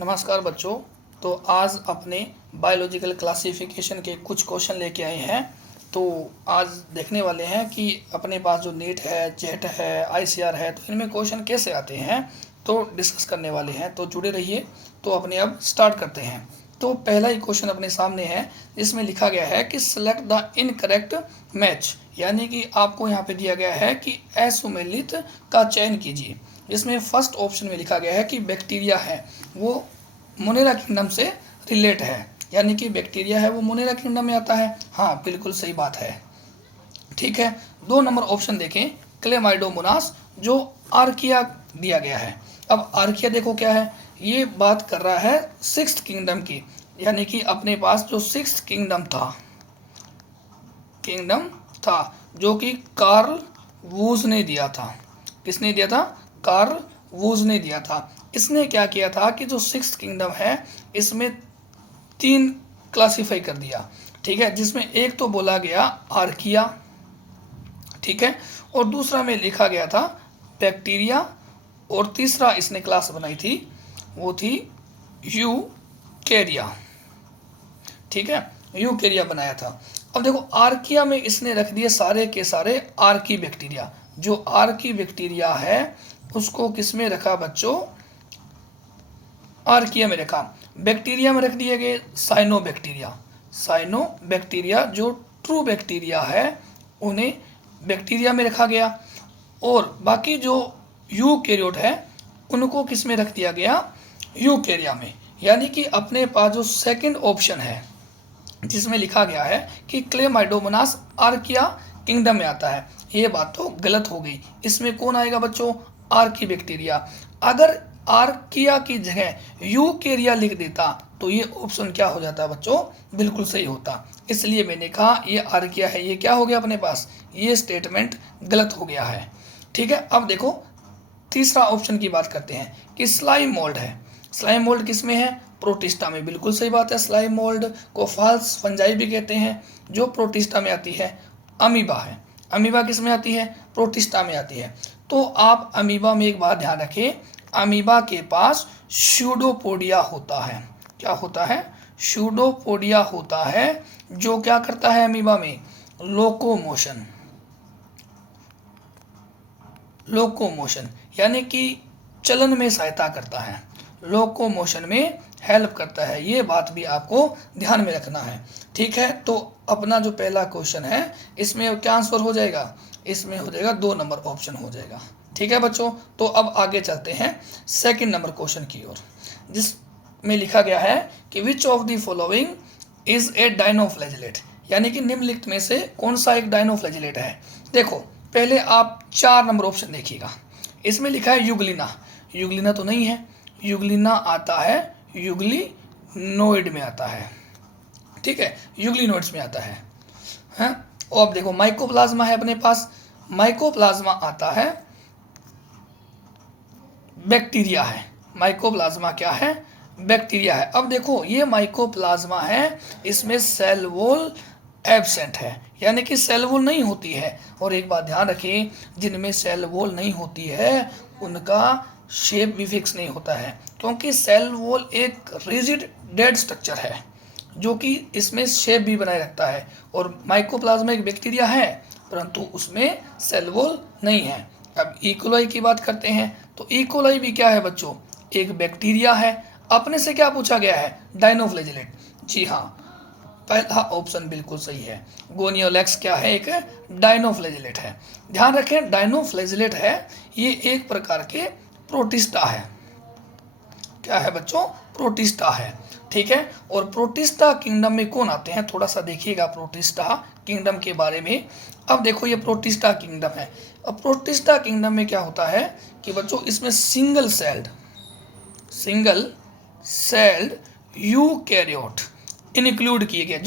नमस्कार बच्चों। तो आज अपने बायोलॉजिकल क्लासिफिकेशन के कुछ क्वेश्चन लेके आए हैं। तो आज देखने वाले हैं कि अपने पास जो नीट है, जेट है, आईसीआर है, तो इनमें क्वेश्चन कैसे आते हैं तो डिस्कस करने वाले हैं। तो जुड़े रहिए। तो अपने अब स्टार्ट करते हैं। तो पहला ही क्वेश्चन अपने सामने है, जिसमें लिखा गया है कि सेलेक्ट द इनकरेक्ट मैच, यानी कि आपको यहाँ पे दिया गया है कि असुमेलित का चयन कीजिए। इसमें फर्स्ट ऑप्शन में लिखा गया है कि बैक्टीरिया है वो मोनेरा किंगडम से रिलेट है, यानी कि बैक्टीरिया है वो मोनेरा किंगडम में आता है। हाँ, बिल्कुल सही बात है। ठीक है, 2 नंबर ऑप्शन देखें, क्लेमाइडोमोनास जो आर्किया दिया गया है। अब आर्किया देखो क्या है, ये बात कर रहा है सिक्स्थ किंगडम की, यानी कि अपने पास जो सिक्स्थ किंगडम था जो कि कार्ल वूज ने दिया था। किसने दिया था? कार्ल वूज ने दिया था। इसने क्या किया था कि जो सिक्स्थ किंगडम है इसमें 3 क्लासिफाई कर दिया। ठीक है, जिसमें एक तो बोला गया आर्किया, ठीक है, और दूसरा में लिखा गया था बैक्टीरिया, और तीसरा इसने क्लास बनाई थी वो थी यूकेरिया। ठीक है, यूकेरिया बनाया था। अब देखो आर्किया में इसने रख दिए सारे के सारे आर्की बैक्टीरिया। जो आर्की बैक्टीरिया है उसको किस में रखा बच्चों? आर्किया में रखा। बैक्टीरिया में रख दिए गए साइनो बैक्टीरिया जो ट्रू बैक्टीरिया है उन्हें बैक्टीरिया में रखा गया, और बाकी जो यूकेरियोट है उनको किस में रख दिया गया? यूकेरिया में। यानी कि अपने पास जो सेकंड ऑप्शन है जिसमें लिखा गया है कि क्लेमाइडोमोनास आर्किया किंगडम में आता है, ये बात तो गलत हो गई। इसमें कौन आएगा बच्चों? Archie bacteria. अगर आर्किया की जगह यूकेरिया लिख देता तो ये ऑप्शन क्या हो जाता बच्चों? बिल्कुल सही होता। इसलिए मैंने कहा ये आर्किया है, ये क्या हो गया अपने पास? ये स्टेटमेंट गलत हो गया है। ठीक है, अब देखो तीसरा ऑप्शन की बात करते हैं कि स्लाइम मोल्ड है। स्लाइम मोल्ड किस में है? प्रोटिस्टा में। बिल्कुल सही बात है। स्लाइम मोल्ड को फॉल्स फंजाई भी कहते हैं, जो प्रोटिस्टा में आती है। अमीबा है, अमीबा किस में आती है? प्रोटिस्टा में आती है। तो आप अमीबा में एक बात ध्यान रखें, अमीबा के पास स्यूडोपोडिया होता है। क्या होता है? स्यूडोपोडिया होता है, जो क्या करता है अमीबा में? लोकोमोशन, यानी कि चलन में सहायता करता है, लोकोमोशन में हेल्प करता है। ये बात भी आपको ध्यान में रखना है। ठीक है, तो अपना जो पहला क्वेश्चन है इसमें क्या आंसर हो जाएगा? इसमें हो जाएगा 2 नंबर ऑप्शन हो जाएगा। ठीक है बच्चों, तो अब आगे चलते हैं सेकंड नंबर क्वेश्चन की ओर, जिसमें लिखा गया है कि which of the following is a dinoflagellate, यानी कि निम्नलिखित में से कौन सा एक डायनोफ्लैजिलेट है। देखो पहले आप 4 नंबर ऑप्शन देखिएगा। इसमें लिखा है युगलिना। युगलिना तो नहीं है, युगलिना आता है युगलिनोइड में आता है। ठीक है, युगलिनोइड्स में आता है। हैं? और अब देखो माइकोप्लाज्मा है अपने पास, माइकोप्लाज्मा आता है बैक्टीरिया है। माइकोप्लाज्मा क्या है? बैक्टीरिया है। अब देखो ये माइकोप्लाज्मा है, इसमें सेल वॉल एब्सेंट है, यानी कि सेल वॉल नहीं होती है। और एक बात ध्यान रखें, जिनमें सेल वॉल नहीं होती है उनका शेप भी फिक्स नहीं होता है, क्योंकि सेल वॉल एक रिजिड डेड स्ट्रक्चर है जो कि इसमें शेप भी बनाए रखता है। और माइकोप्लाज्मा एक बैक्टीरिया है परंतु उसमें सेल वॉल नहीं है। अब इकोलाई की बात करते हैं, तो इकोलाई भी क्या है बच्चों? एक बैक्टीरिया है। अपने से क्या पूछा गया है? डायनोफ्लैजिलेट। जी हाँ, पहला ऑप्शन बिल्कुल सही है। गोनियोलेक्स क्या है? एक डायनोफ्लैजिलेट है। ध्यान रखें डायनोफ्लैजिलेट है, ये एक प्रकार के प्रोटिस्टा है। क्या है बच्चों? प्रोटिस्टा है। ठीक है, और प्रोटिस्टा किंगडम में कौन आते हैं थोड़ा सा देखिएगा प्रोटिस्टा किंगडम के बारे में। अब देखो ये प्रोटिस्टा किंगडम है। अब प्रोटिस्टा किंगडम में क्या होता है कि बच्चों इसमें सिंगल सेल्ड यूकैरियोट इंक्लूड किए गए।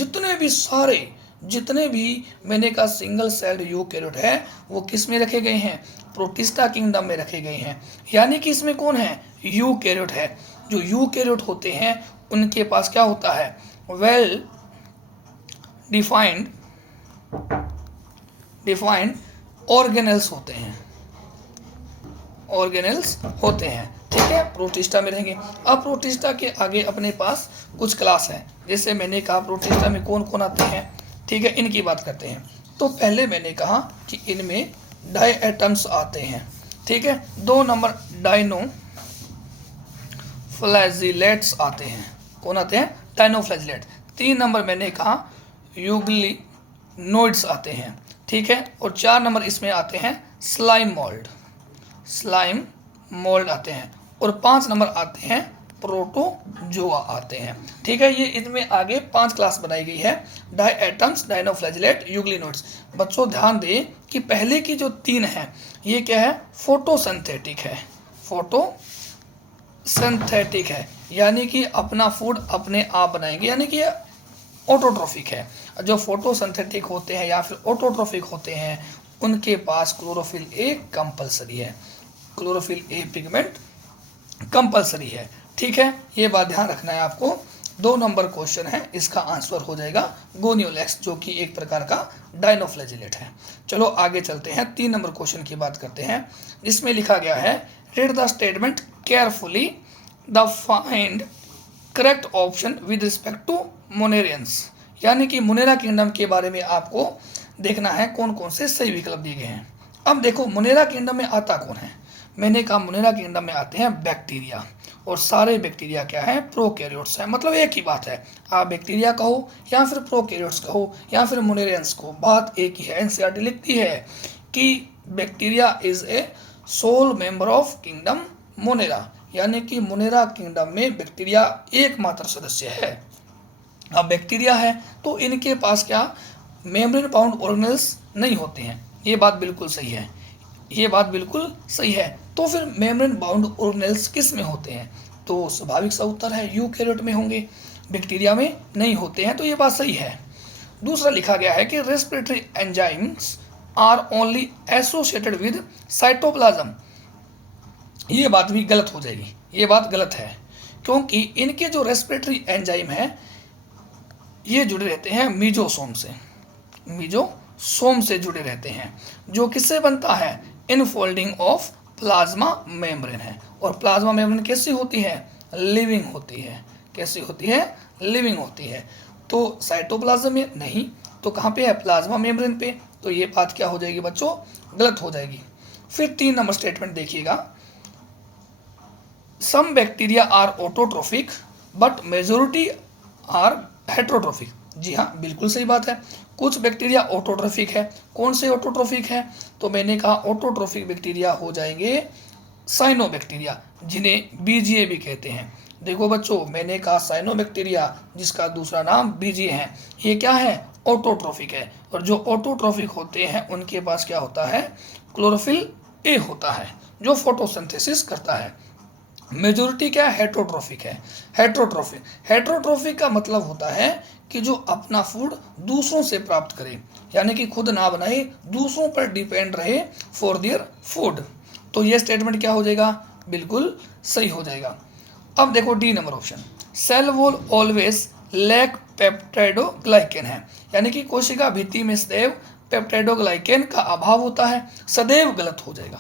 जितने भी मैंने कहा सिंगल सेल्ड यूकैरियोट है वो किस में रखे गए हैं? प्रोटिस्टा किंगडम में रखे गए हैं। यानी कि इसमें कौन है? यूकैरियोट है। जो यूकैरियोट होते हैं उनके पास क्या होता है? वेल डिफाइंड ऑर्गेनेल्स होते हैं। ठीक है, प्रोटिस्टा में रहेंगे। अब प्रोटिस्टा के आगे अपने पास कुछ क्लास हैं, जैसे मैंने कहा प्रोटिस्टा में कौन कौन आते हैं, ठीक है, इनकी बात करते हैं। तो पहले मैंने कहा कि इनमें डाई एटम्स आते हैं, ठीक है। 2 नंबर डाइनो फ्लैजिलेट्स आते हैं, कौन आते हैं, डाइनोफ्लैजिलेट। 3 नंबर मैंने कहा यूग्लिनोइड्स आते हैं, ठीक है। और 4 नंबर इसमें आते हैं स्लाइम मोल्ड आते हैं। और 5 नंबर आते हैं प्रोटोजोआ आते हैं, ठीक है। ये इनमें आगे 5 क्लास बनाई गई है, डाई एटम्स, डाइनोफ्लैजिलेट, यूग्लिनोइड्स। बच्चों ध्यान दें कि पहले की जो 3 हैं ये क्या है, फोटोसिंथेटिक है, फोटोसिंथेटिक है, यानी कि अपना फूड अपने आप बनाएंगे, यानी कि ऑटोट्रोफिक है। जो फोटोसिंथेटिक होते हैं या फिर ऑटोट्रोफिक होते हैं उनके पास क्लोरोफिल ए कंपलसरी है, क्लोरोफिल ए पिगमेंट कंपलसरी है, ठीक है। ये बात ध्यान रखना है आपको। 2 नंबर क्वेश्चन है, इसका आंसर हो जाएगा गोनियोलेक्स, जो कि एक प्रकार का डाइनोफ्लैजिलेट है। चलो आगे चलते हैं, 3 नंबर क्वेश्चन की बात करते हैं, जिसमें लिखा गया है read the statement carefully, the find correct option with respect to monerans, यानी कि मोनेरा किंगडम के बारे में आपको देखना है कौन कौन से सही विकल्प दिए गए हैं। अब देखो मोनेरा किंगडम में आता कौन है, मैंने कहा मोनेरा किंगडम में आते हैं बैक्टीरिया, और सारे बैक्टीरिया क्या है, प्रोकैरियोट्स हैं। मतलब एक ही बात है, आप बैक्टीरिया कहो या फिर प्रोकैरियोट्स कहो या फिर मोनेरियंस को, बात एक ही है। एनसीईआरटी लिखती है कि bacteria is a sole member of kingdom Monera, यानी कि मोनेरा किंगडम में बैक्टीरिया एकमात्र सदस्य है। अब बैक्टीरिया है तो इनके पास क्या मेम्ब्रेन बाउंड ऑर्गेनेल्स नहीं होते हैं, ये बात बिल्कुल सही है, ये बात बिल्कुल सही है। तो फिर मेम्ब्रेन बाउंड ऑर्गेनेल्स किस में होते हैं, तो स्वाभाविक सा उत्तर है यूकैरियोट में होंगे, बैक्टीरिया में नहीं होते हैं, तो ये बात सही है। दूसरा लिखा गया है कि respiratory enzymes are only associated with cytoplasm, ये बात भी गलत हो जाएगी, ये बात गलत है, क्योंकि इनके जो रेस्पिरेटरी एंजाइम है ये जुड़े रहते हैं मीजोसोम से, मीजोसोम से जुड़े रहते हैं, जो किससे बनता है, इनफोल्डिंग ऑफ प्लाज्मा मेम्ब्रेन है। और प्लाज्मा मेम्ब्रेन कैसी होती है, लिविंग होती है, कैसी होती है, लिविंग होती है। तो साइटोप्लाज्म में नहीं, तो कहाँ पे है, प्लाज्मा मेम्ब्रेन पे, तो ये बात क्या हो जाएगी बच्चों, गलत हो जाएगी। फिर 3 नंबर स्टेटमेंट देखिएगा, some bacteria are autotrophic but majority are heterotrophic, जी हाँ बिल्कुल सही बात है, कुछ बैक्टीरिया ऑटोट्रोफिक है। कौन से ऑटोट्रोफिक है, तो मैंने कहा ऑटोट्रोफिक बैक्टीरिया हो जाएंगे साइनोबैक्टीरिया, जिन्हें बीजीए भी कहते हैं। देखो बच्चों मैंने कहा साइनोबैक्टीरिया जिसका दूसरा नाम बीजीए है, ये क्या है, ऑटोट्रोफिक है। और जो ऑटोट्रोफिक होते हैं उनके पास क्या होता है, क्लोरोफिल ए होता है जो फोटोसिंथेसिस करता है। मेजोरिटी क्या हेट्रोट्रोफिक है, हेट्रोट्रोफिक का मतलब होता है कि जो अपना फूड दूसरों से प्राप्त करे, यानी कि खुद ना बनाए, दूसरों पर डिपेंड रहे फॉर देयर फूड। तो ये स्टेटमेंट क्या हो जाएगा, बिल्कुल सही हो जाएगा। अब देखो D number option, cell wall always lack peptidoglycan है, यानी कि कोशिका भित्ति में सदैव पेप्टाइडोग्लाइकेन का अभाव होता है, सदैव गलत हो जाएगा,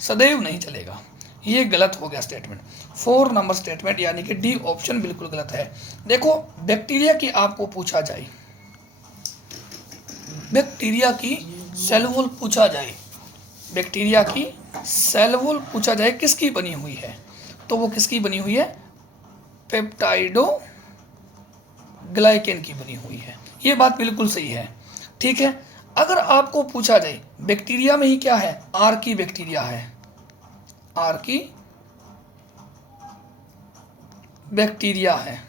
सदैव नहीं चलेगा, ये गलत हो गया स्टेटमेंट। 4 नंबर स्टेटमेंट यानी कि डी ऑप्शन बिल्कुल गलत है। देखो बैक्टीरिया की आपको पूछा जाए, बैक्टीरिया की सेल वॉल पूछा जाए, बैक्टीरिया की सेल वॉल पूछा जाए किसकी बनी हुई है, तो वो किसकी बनी हुई है, पेप्टाइडोग्लाइकेन की बनी हुई है, ये बात बिल्कुल सही है, ठीक है। अगर आपको पूछा जाए बैक्टीरिया में ही क्या है, आर की बैक्टीरिया है, आर की बैक्टीरिया है,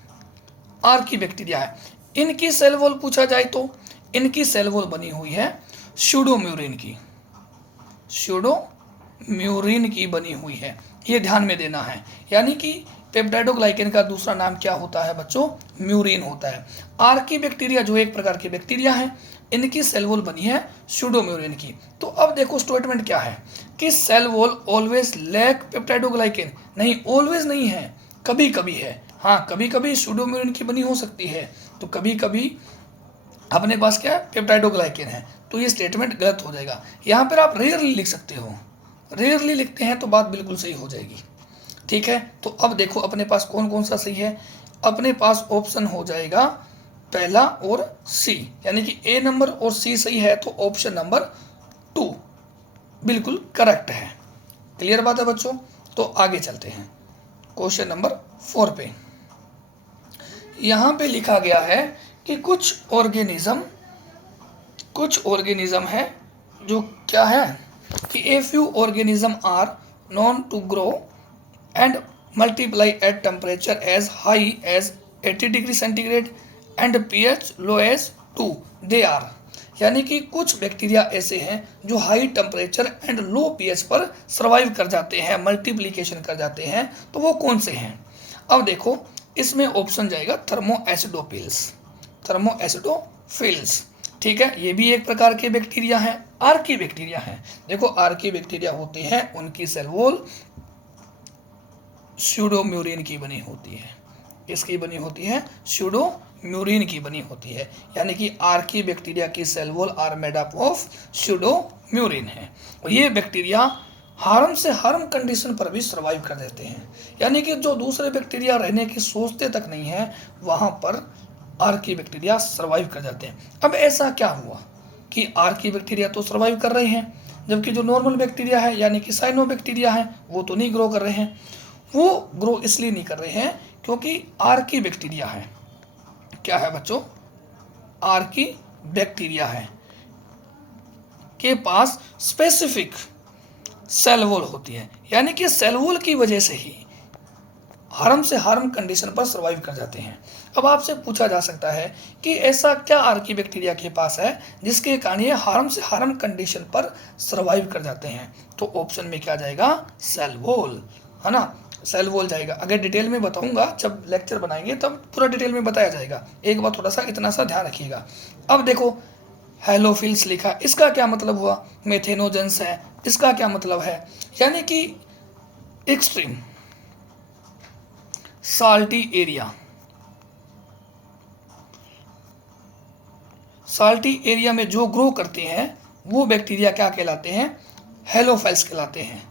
आर की बैक्टीरिया है, इनकी सेल वॉल पूछा जाए तो इनकी सेल वॉल बनी हुई है स्यूडोम्यूरिन की, स्यूडोम्यूरिन की बनी हुई है, ये ध्यान में देना है। यानी कि पेप्टाइडोग्लाइकेन का दूसरा नाम क्या होता है बच्चों, म्यूरिन होता है। आर की बैक्टीरिया जो एक प्रकार की बैक्टीरिया है, इनकी सेल वॉल बनी है स्यूडोम्यूरिन की। तो अब देखो स्टेटमेंट क्या है कि cell wall always lack peptidoglycan, नहीं ऑलवेज नहीं है, कभी कभी है, हाँ कभी कभी स्यूडोम्यूरिन की बनी हो सकती है, तो कभी कभी अपने पास क्या है, पेप्टाइडोग्लाइकेन है, तो ये स्टेटमेंट गलत हो जाएगा। यहाँ पर आप रेयरली लिख सकते हो, रेयरली लिखते हैं तो बात बिल्कुल सही हो जाएगी। ठीक है, तो अब देखो अपने पास कौन कौन सा सही है। अपने पास ऑप्शन हो जाएगा पहला और सी, यानी कि ए नंबर और सी सही है, तो ऑप्शन नंबर 2 बिल्कुल करेक्ट है। क्लियर बात है बच्चों। तो आगे चलते हैं क्वेश्चन नंबर 4 पे। यहाँ पे लिखा गया है कि कुछ ऑर्गेनिज्म है जो क्या है कि a few organisms are known to grow and multiply at temperature as high as 80 degree centigrade and pH low as 2 they are, यानी कि कुछ बैक्टीरिया ऐसे हैं जो high temperature and low pH पर सर्वाइव कर जाते हैं, मल्टीप्लिकेशन कर जाते हैं, तो वो कौन से हैं। अब देखो इसमें ऑप्शन जाएगा थर्मोएसिडोफिल्स, ठीक है, ये भी एक प्रकार के बैक्टीरिया हैं, आर्की बैक्टीरिया हैं। देखो आर्की बैक्टीरिया होते हैं, उनकी सेल वॉल स्यूडोम्यूरिन की बनी होती है। किसकी बनी होती है? स्यूडोम्यूरिन की बनी होती है, यानी कि आर्की बैक्टीरिया की cell wall are made up of pseudomurein है। और ये बैक्टीरिया हार्म से हार्म कंडीशन पर भी सर्वाइव कर देते हैं, यानी कि जो दूसरे बैक्टीरिया रहने की सोचते तक नहीं है वहाँ पर आर्की बैक्टीरिया सर्वाइव कर जाते हैं। अब ऐसा क्या हुआ कि आर्की बैक्टीरिया तो सर्वाइव कर रहे हैं, जबकि जो नॉर्मल बैक्टीरिया है यानी कि साइनोबैक्टीरिया है वो तो नहीं ग्रो कर रहे हैं। वो ग्रो इसलिए नहीं कर रहे हैं क्योंकि आर्की बैक्टीरिया है, क्या है बच्चों, आर्की बैक्टीरिया है के पास स्पेसिफिक सेल वॉल होती है, यानी कि सेल वॉल की वजह से ही हार्म से हार्म कंडीशन पर सर्वाइव कर जाते हैं। अब आपसे पूछा जा सकता है कि ऐसा क्या आर्की बैक्टीरिया के पास है जिसके कारण ये हार्म से हार्म कंडीशन पर सर्वाइव कर जाते हैं, तो ऑप्शन में क्या जाएगा, सेल वॉल, है ना, सेल वॉल जाएगा। अगर डिटेल में बताऊंगा जब लेक्चर बनाएंगे तब पूरा डिटेल में बताया जाएगा, एक बार थोड़ा सा इतना सा ध्यान रखिएगा। अब देखो हेलोफिल्स लिखा, इसका क्या मतलब हुआ, मेथेनोजेंस है, इसका क्या मतलब है, यानी कि एक्सट्रीम साल्टी एरिया में जो ग्रो करते हैं वो बैक्टीरिया क्या कहलाते हैं, हेलोफिल्स कहलाते हैं।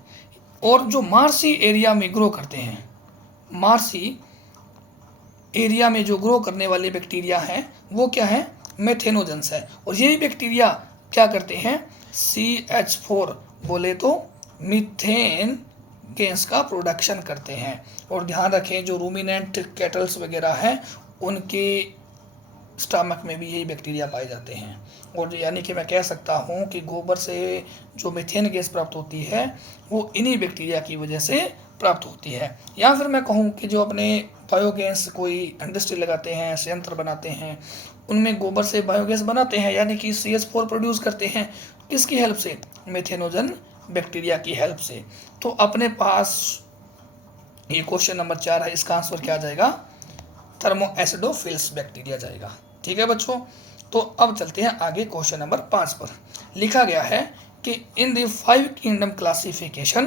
और जो मार्सी एरिया में ग्रो करते हैं, मार्सी एरिया में जो ग्रो करने वाले बैक्टीरिया हैं वो क्या है, मेथेनोजेंस है। और यही बैक्टीरिया क्या करते हैं, CH4 बोले तो मीथेन गैस का प्रोडक्शन करते हैं। और ध्यान रखें जो रूमिनेंट कैटल्स वगैरह हैं उनके स्टमक में भी यही बैक्टीरिया पाए जाते हैं। और यानी कि मैं कह सकता हूँ कि गोबर से जो मीथेन गैस प्राप्त होती है वो इन्हीं बैक्टीरिया की वजह से प्राप्त होती है। या फिर मैं कहूँ कि जो अपने बायोगैस कोई इंडस्ट्री लगाते हैं, संयंत्र बनाते हैं, उनमें गोबर से बायोगैस बनाते हैं, यानी कि CH4 प्रोड्यूस करते हैं, किसकी हेल्प से, मेथेनोजन बैक्टीरिया की हेल्प से। तो अपने पास ये क्वेश्चन नंबर 4 है, इसका आंसर क्या जाएगा, थर्मोएसिडोफिल्स बैक्टीरिया जाएगा। ठीक है बच्चों, तो अब चलते हैं आगे क्वेश्चन नंबर 5 पर। लिखा गया है कि इन द 5 किंगडम क्लासिफिकेशन,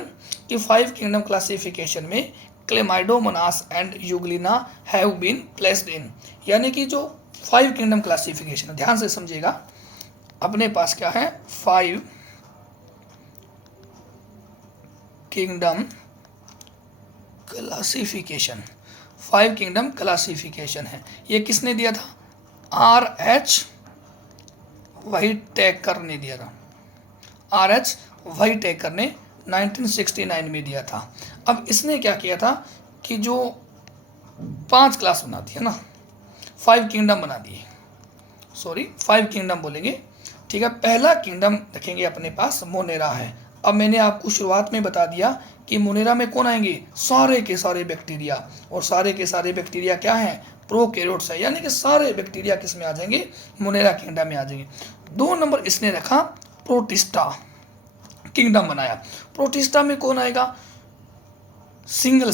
कि 5 किंगडम क्लासिफिकेशन में chlamydomonas and euglena have been placed in, यानी कि जो 5 किंगडम क्लासिफिकेशन, ध्यान से समझिएगा, अपने पास क्या है, 5 किंगडम क्लासिफिकेशन, 5 किंगडम क्लासिफिकेशन है। ये किसने दिया था, RH व्हाइटेकर ने दिया था, RH व्हाइटेकर ने 1969 में दिया था। अब इसने क्या किया था कि जो 5 क्लास बना दिया ना, 5 किंगडम बना दिए, 5 किंगडम बोलेंगे, ठीक है। पहला किंगडम रखेंगे अपने पास मोनेरा है। अब मैंने आपको शुरुआत में बता दिया कि मोनेरा में कौन आएंगे, सारे के सारे बैक्टीरिया, और सारे के सारे बैक्टीरिया क्या हैं, प्रोकैरियोट्स है, यानी कि सारे बैक्टीरिया किस में आ जाएंगे, मोनेरा किंगडम में आ जाएंगे। 2 नंबर इसने रखा प्रोटिस्टा किंगडम बनाया। प्रोटिस्टा में कौन आएगा, सिंगल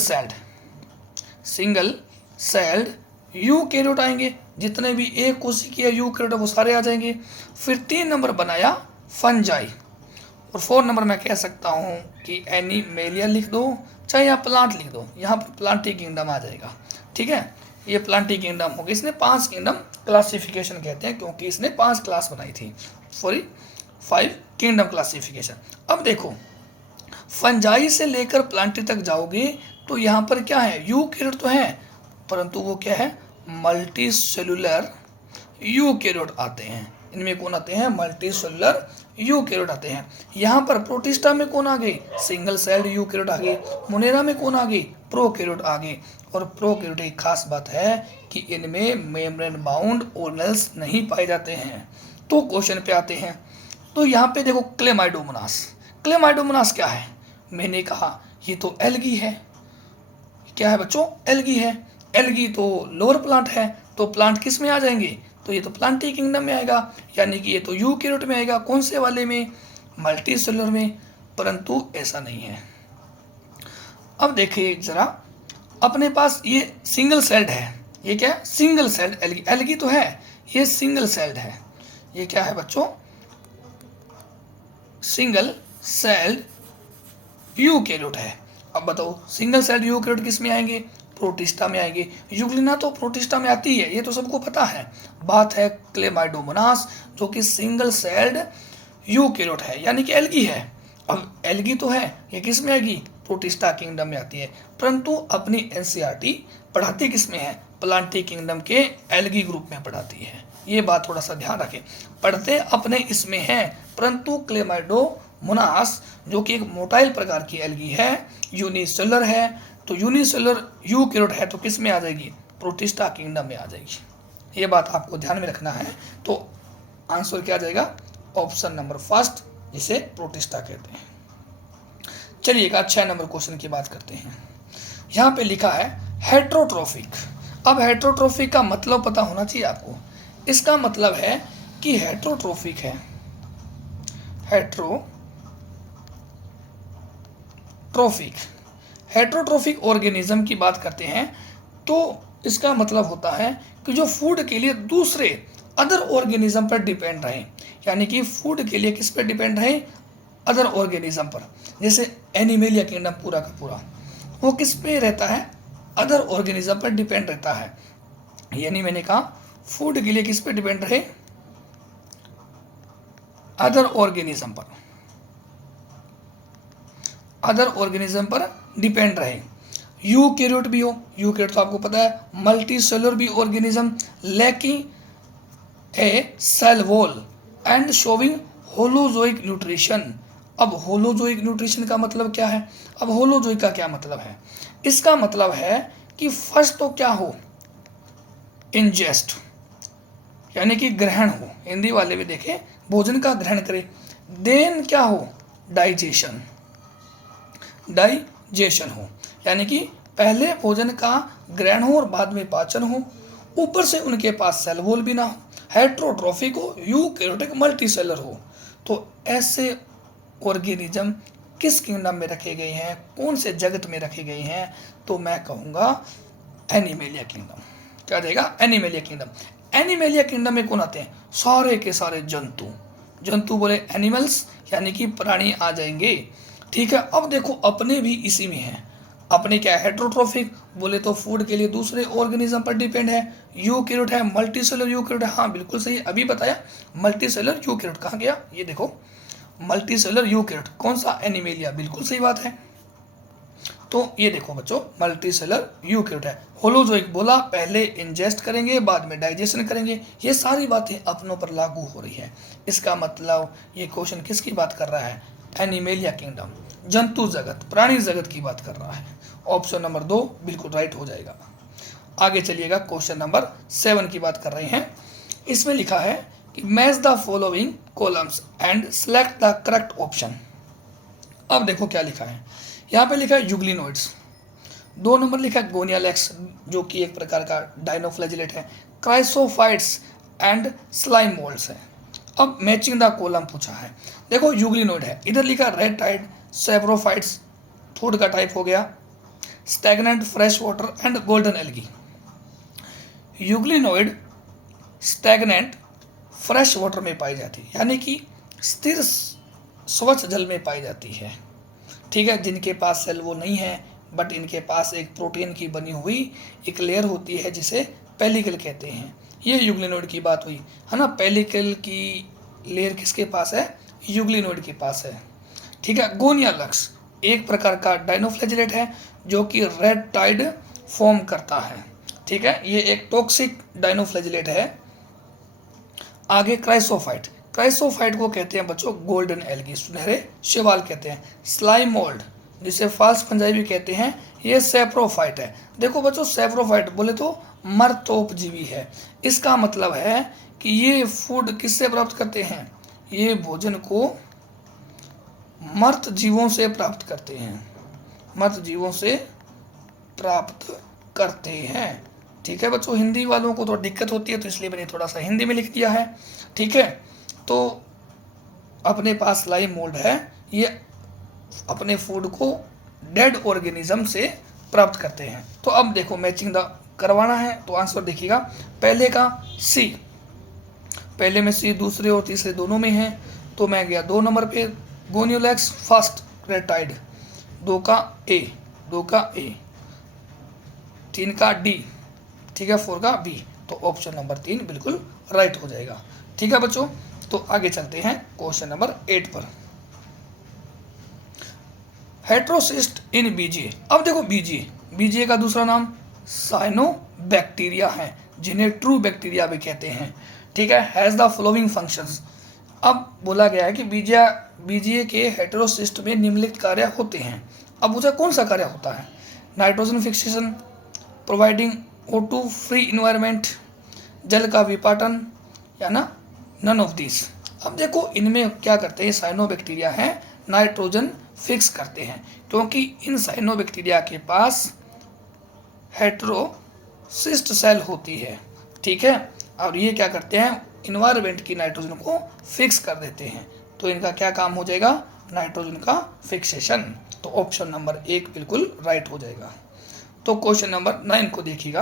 सेल्ड यूकैरियोट आएंगे, जितने भी एक कोशिकीय यूकैरियोट वो सारे आ जाएंगे। फिर 3 नंबर बनाया फंजाई, और 4 नंबर मैं कह सकता हूँ कि एनिमेलिया लिख दो, चाहे यहाँ प्लांट लिख दो, यहाँ पर प्लांटी किंगडम आ जाएगा। ठीक है, ये प्लांटी किंगडम होगी। इसने 5 किंगडम क्लासिफिकेशन कहते हैं क्योंकि इसने 5 क्लास बनाई थी, 5 किंगडम क्लासिफिकेशन। अब देखो फंजाई से लेकर प्लांटी तक जाओगे तो यहाँ पर क्या है, यूकैरियोट तो है परंतु वो क्या है, मल्टी सेलुलर यूकैरियोट आते हैं। इनमें कौन आते हैं, मल्टी सेलुलर यूकैरियोट आते हैं। यहाँ पर प्रोटिस्टा में कौन आ गई, सिंगल सेल्ड यूकैरियोट आ गई। मोनेरा में कौन आ गई, प्रोकैरियोट आ गई। और प्रोकैरियोट की खास बात है कि इनमें मेम्ब्रेन बाउंड ऑर्गेनेल्स नहीं पाए जाते हैं। तो क्वेश्चन पे आते हैं। तो यहाँ पे देखो क्लेमाइडोमोनास, क्लेमाइडोमोनास क्या है, मैंने कहा ये तो एल्गी है। क्या है बच्चों, एल्गी है। एल्गी तो लोअर प्लांट है, तो प्लांट किस में आ जाएंगे, तो ये तो प्लांटी किंगडम में आएगा, यानी कि ये तो यूकैरियोट में आएगा। कौन से वाले में, मल्टी सेलुलर में। परंतु ऐसा नहीं है। अब देखिए जरा, अपने पास ये सिंगल सेल्ड है, ये क्या है, सिंगल सेल्ड एल्गी। एल्गी तो है, ये सिंगल सेल्ड है। ये क्या है बच्चों, सिंगल सेल्ड यूकैरियोट है। अब बताओ सिंगल सेल्ड यूकैरियोट किस में आएंगे, प्रोटिस्टा में आएंगे। यूग्लिना तो प्रोटिस्टा में आती है, ये तो सबको पता है। बात है क्लेमाइडोमोनास जो कि सिंगल सेल्ड यूकैरियोट है, यानी कि एल्गी है। अब एल्गी तो है, ये किस में आएगी, प्रोटिस्टा किंगडम में आती है। परंतु अपनी एनसीईआरटी पढ़ाती किस में है, प्लांटी किंगडम के एल्गी ग्रुप में पढ़ाती है। ये बात थोड़ा सा ध्यान रखें, पढ़ते अपने इसमें है, परंतु क्लेमाइडोमोनास जो कि एक मोटाइल प्रकार की एल्गी है, यूनिसेलुलर है, तो यूनिसेलुलर यूकैरियोट है तो किस में आ जाएगी, प्रोटिस्टा किंगडम में आ जाएगी। ये बात आपको ध्यान में रखना है। तो आंसर क्या आ जाएगा, ऑप्शन नंबर फर्स्ट, जिसे प्रोटिस्टा कहते हैं। चलिए 6 नंबर क्वेश्चन की बात करते हैं। यहाँ पे लिखा है हेट्रोट्रोफिक। अब हेट्रोट्रोफिक का मतलब पता होना चाहिए आपको। इसका मतलब है कि हेट्रोट्रोफिक है, हेट्रोट्रोफिक ऑर्गेनिज्म की बात करते हैं तो इसका मतलब होता है कि जो फूड के लिए दूसरे अदर ऑर्गेनिज्म पर डिपेंड रहे, यानी कि फूड के लिए किस पर डिपेंड रहे, अदर ऑर्गेनिज्म पर। जैसे एनिमेलिया किंगडम पूरा का पूरा वो किस पे रहता है, अदर ऑर्गेनिज्म पर डिपेंड रहता है। यानी मैंने कहा फूड के लिए किस पे डिपेंड रहे, अदर ऑर्गेनिज्म पर, अदर ऑर्गेनिज्म पर डिपेंड रहे। यूकैरियोट भी हो, यूकैरियोट तो आपको पता है मल्टी सेलुलर भी organism lacking a cell wall and showing holozoic nutrition. अब होलोजोइक न्यूट्रिशन का मतलब क्या है, अब होलोजोइक का क्या मतलब है, इसका मतलब है कि फर्स्ट तो क्या हो, इंजेस्ट, यानी कि ग्रहण हो, हिंदी वाले भी देखें भोजन का ग्रहण करें। देन क्या हो, डाइजेशन, डाइजेशन हो, यानी कि पहले भोजन का ग्रहण हो और बाद में पाचन हो। ऊपर से उनके पास सेल वॉल भी ना हो, हेट्रोट्रोफिक हो, यूकैरियोटिक मल्टीसेलर हो। तो ऐसे ऑर्गेनिज्म किस किंगडम में रखे गए हैं, कौन से जगत में रखे गए हैं, तो मैं कहूँगा एनिमेलिया किंगडम। क्या देगा, एनिमेलिया किंगडम। एनिमेलिया किंगडम में कौन आते हैं, सारे के सारे जंतु, जंतु बोले एनिमल्स, यानी कि प्राणी आ जाएंगे। ठीक है, अब देखो अपने भी इसी में है। अपने क्या है, हेट्रोट्रोफिक बोले तो फूड के लिए दूसरे ऑर्गेनिज्म पर डिपेंड है। यूकैरियोट है, मल्टीसेलुलर यूकैरियोट है, हाँ बिल्कुल सही, अभी बताया मल्टीसेलुलर यूकैरियोट कहाँ गया, ये देखो मल्टीसेलुलर यूकैरियोट, कौन सा, एनिमेलिया, बिल्कुल सही बात है। तो ये देखो बच्चों मल्टीसेलुलर यूकैरियोट है। होलोजोइक बोला पहले इंजेस्ट करेंगे बाद में डाइजेशन करेंगे, ये सारी बातें अपनों पर लागू हो रही है। इसका मतलब ये क्वेश्चन किसकी बात कर रहा है, एनिमेलिया किंगडम, जंतु जगत, प्राणी जगत की बात कर रहा है। ऑप्शन नंबर 2 बिल्कुल राइट हो जाएगा। आगे चलिएगा, क्वेश्चन नंबर 7 की बात कर रहे हैं। इसमें लिखा है कि match the following columns and select the correct option. अब देखो क्या लिखा है, यहाँ पे लिखा है यूग्लिनोइड्स, 2 नंबर लिखा है गोनियालेक्स जो कि एक प्रकार का डाइनोफ्लैजिलेट है, क्राइसोफाइट्स एंड स्लाइम मोल्ड्स है। अब मैचिंग द कॉलम पूछा है, देखो यूग्लिनोइड है, इधर लिखा रेड टाइड, सेब्रोफाइट्स फूड का टाइप हो गया, stagnant fresh water and golden algae. यूग्लिनोइड stagnant fresh water में पाई जाती है, यानी कि स्थिर स्वच्छ जल में पाई जाती है। ठीक है, जिनके पास सेल वो नहीं है, बट इनके पास एक प्रोटीन की बनी हुई एक लेयर होती है जिसे पेलिकल कहते हैं। ये यूग्लिनोइड की बात हुई है ना, पेलिकल की लेयर किसके पास है, यूग्लिनोइड के पास है। ठीक है, गोनियालेक्स एक प्रकार का डाइनोफ्लैजिलेट है जो कि रेड टाइड फॉर्म करता है। ठीक है, ये एक टॉक्सिक डाइनोफ्लैजिलेट है। आगे क्राइसोफाइट, क्राइसोफाइट को कहते हैं बच्चों गोल्डन एल्गी, सुनहरे शैवाल कहते हैं। स्लाइम मोल्ड जिसे फाल्स फंजाई भी कहते हैं, ये सेप्रोफाइट है। देखो बच्चों, सेप्रोफाइट बोले तो मर्तोपजीवी है। इसका मतलब है कि ये फूड किससे प्राप्त करते हैं, ये भोजन को मर्त जीवों से प्राप्त करते हैं, मर्त जीवों से प्राप्त करते हैं। ठीक है बच्चों, हिंदी वालों को थोड़ा दिक्कत होती है तो इसलिए मैंने थोड़ा सा हिंदी में लिख दिया है। ठीक है, तो अपने पास लाइम मोल्ड है, ये अपने फूड को डेड ऑर्गेनिज्म से प्राप्त करते हैं। तो अब देखो मैचिंग द करवाना है तो आंसर देखिएगा। पहले का सी, पहले में सी दूसरे और तीसरे दोनों में है, तो मैं गया 2 नंबर पे गोनियोलैक्स फर्स्ट रेटाइड, 2 का ए, 3 का डी, ठीक है, 4 का बी। तो ऑप्शन नंबर 3 बिल्कुल राइट हो जाएगा। ठीक है बच्चों, तो आगे चलते हैं क्वेश्चन नंबर 8 पर। हेट्रोसिस्ट इन बीजीए। अब देखो बीजीए का दूसरा नाम साइनोबैक्टीरिया है, जिन्हें ट्रू बैक्टीरिया भी कहते हैं। ठीक है, हैज़ द फॉलोइंग फंक्शंस। अब बोला गया है कि बीजीए के हेटेरोसिस्ट में निम्नलिखित कार्य होते हैं। अब उसे कौन सा कार्य होता है, nitrogen fixation, providing O2 free environment, जल का विपाटन, या ना नन ऑफ दिस। अब देखो इनमें क्या करते हैं, साइनोबैक्टीरिया हैं, नाइट्रोजन फिक्स करते हैं, क्योंकि इन साइनोबैक्टीरिया के पास हेटेरोसिस्ट सेल होती है। ठीक है, और ये क्या करते हैं, इन्वायरमेंट की नाइट्रोजन को फिक्स कर देते हैं। तो इनका क्या काम हो जाएगा, नाइट्रोजन का फिक्सेशन। तो ऑप्शन नंबर 1 बिल्कुल राइट हो जाएगा। तो क्वेश्चन नंबर 9 को देखिएगा।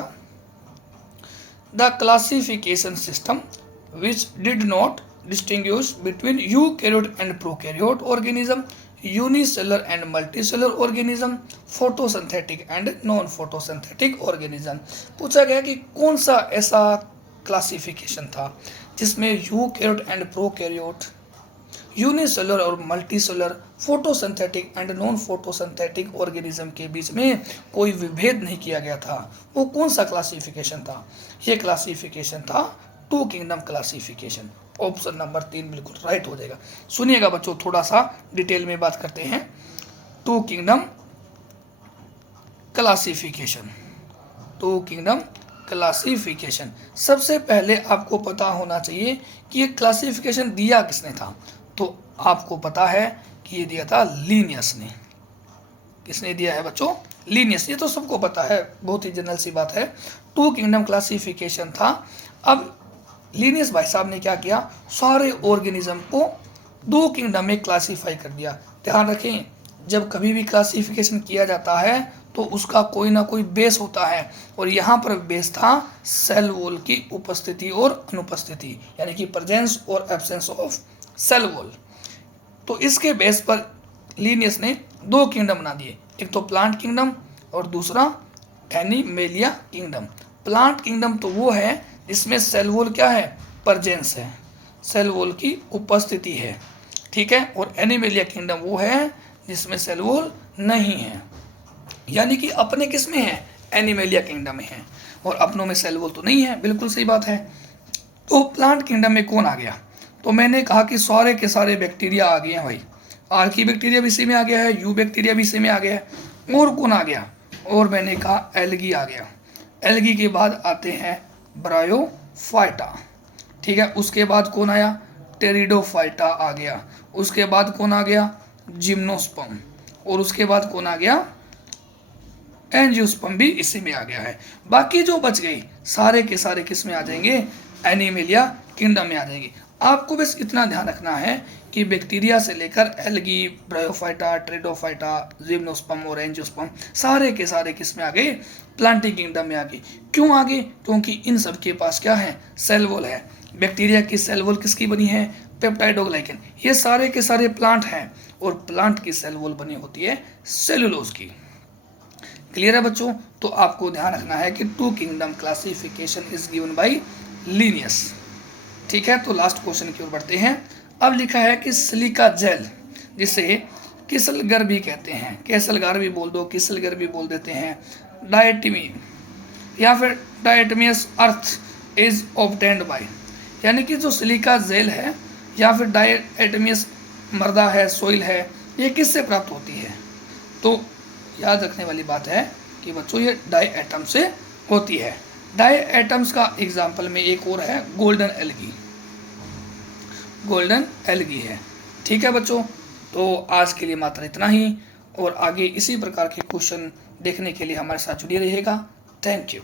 The classification system which did not distinguish between eukaryote and prokaryote organism, unicellular and multicellular organism, photosynthetic and non photosynthetic organism. पूछा गया कि कौन सा ऐसा क्लासिफिकेशन था जिसमें यूकैरियोट एंड प्रोकैरियोट, यूनिसेलुलर और multicellular, photosynthetic and non photosynthetic organism के बीच में कोई विभेद नहीं किया गया था। वो कौन सा क्लासिफिकेशन था, ये क्लासिफिकेशन था 2 किंगडम क्लासिफिकेशन। ऑप्शन नंबर 3 बिल्कुल राइट हो जाएगा। सुनिएगा बच्चों, थोड़ा सा डिटेल में बात करते हैं। 2 किंगडम क्लासिफिकेशन, 2 किंगडम क्लासिफिकेशन। सबसे पहले आपको पता होना चाहिए कि ये क्लासिफिकेशन दिया किसने था। तो आपको पता है कि ये दिया था लीनियस ने। किसने दिया है बच्चों, लीनियस। ये तो सबको पता है, बहुत ही जनरल सी बात है। 2 किंगडम क्लासिफिकेशन था। अब लीनियस भाई साहब ने क्या किया, सारे ऑर्गेनिज्म को 2 किंगडम में क्लासीफाई कर दिया। ध्यान रखें, जब कभी भी क्लासिफिकेशन किया जाता है तो उसका कोई ना कोई बेस होता है, और यहाँ पर बेस था सेल वॉल की उपस्थिति और अनुपस्थिति, यानी कि प्रेजेंस और एब्सेंस ऑफ सेल वॉल। तो इसके बेस पर लीनियस ने 2 किंगडम बना दिए, एक तो प्लांट किंगडम और दूसरा एनिमेलिया किंगडम। प्लांट किंगडम तो वो है जिसमें सेल वॉल क्या है, प्रेजेंस है, सेल वॉल की उपस्थिति है। ठीक है, और एनिमेलिया किंगडम वो है जिसमें सेल वॉल नहीं है, यानी कि अपने किस में है, एनिमेलिया किंगडम में है, और अपनों में सेल वॉल तो नहीं है। बिल्कुल सही बात है। तो प्लांट किंगडम में कौन आ गया, तो मैंने कहा कि सारे के सारे बैक्टीरिया आ गए हैं भाई। आर्की बैक्टीरिया भी इसी में आ गया है, यू बैक्टीरिया भी इसी में आ गया है। और कौन आ गया, और मैंने कहा एल्गी आ गया। एल्गी के बाद आते हैं ब्रायोफाइटा। ठीक है, उसके बाद कौन आया, टेरिडोफाइटा आ गया। उसके बाद कौन आ गया, जिम्नोस्पर्म। और उसके बाद कौन आ गया, एंजियोस्पर्म भी इसी में आ गया है। बाकी जो बच गई सारे के सारे किस में आ जाएंगे, एनिमेलिया किंगडम में आ जाएंगे। आपको बस इतना ध्यान रखना है कि बैक्टीरिया से लेकर एल्गी, ब्रायोफाइटा, टेरिडोफाइटा, जिम्नोस्पर्म और एंजियोस्पर्म सारे के सारे किस में आ गए, प्लांटिंग किंगडम में आ गए। क्यों आ गए, क्योंकि इन सब के पास क्या है, सेल वॉल है। बैक्टीरिया की सेल वॉल किसकी बनी है, पेप्टाइडोग्लाइकन। ये सारे के सारे प्लांट हैं, और प्लांट की सेल वॉल बनी होती है सेलुलोज की। क्लियर है बच्चों। तो आपको ध्यान रखना है कि 2 kingdom classification is given by Linnaeus. ठीक है, तो लास्ट क्वेश्चन की ओर बढ़ते हैं। अब लिखा है कि सिलिका जेल, जिसे किसलगर भी कहते हैं, केसलगार भी बोल दो, किसलगर भी बोल देते हैं। डायटमी या फिर डायटमियस अर्थ इज ऑब्टेन्ड बाय, यानी कि जो सिलिका जेल है या फिर डायटमियस मृदा है, सोइल है, ये किससे प्राप्त होती है? तो याद रखने वाली बात है कि बच्चों ये डाई एटम से होती है। डाई एटम्स का एग्जाम्पल में एक और है गोल्डन एल्गी, गोल्डन एल्गी है। ठीक है बच्चों, तो आज के लिए मात्र इतना ही, और आगे इसी प्रकार के क्वेश्चन देखने के लिए हमारे साथ जुड़े रहिएगा। Thank you.